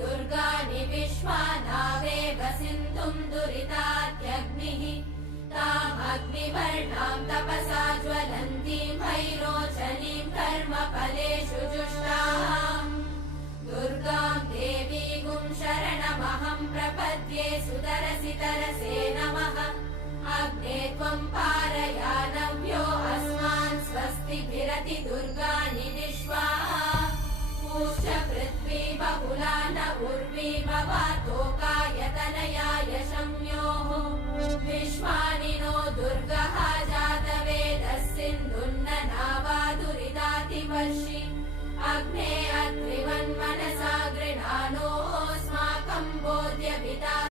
दुर्गाणि विश्वानावेव सिन्धुं दुरितात्यग्निः तामग्निवर्णां तपसा ज्वलन्तीं भैरोचनीं कर्मफलेषु जुष्टाम् दुर्गां देवीगुं शरणमहं प्रपद्ये सुतरसि तरसे नमः अग्ने त्वं पारयानव्यो अस्मान् स्वस्तिभिरति दुर्गाणि विश्वा पूष्य पृथ्वी बहुला न उर्वी भवातोकायतन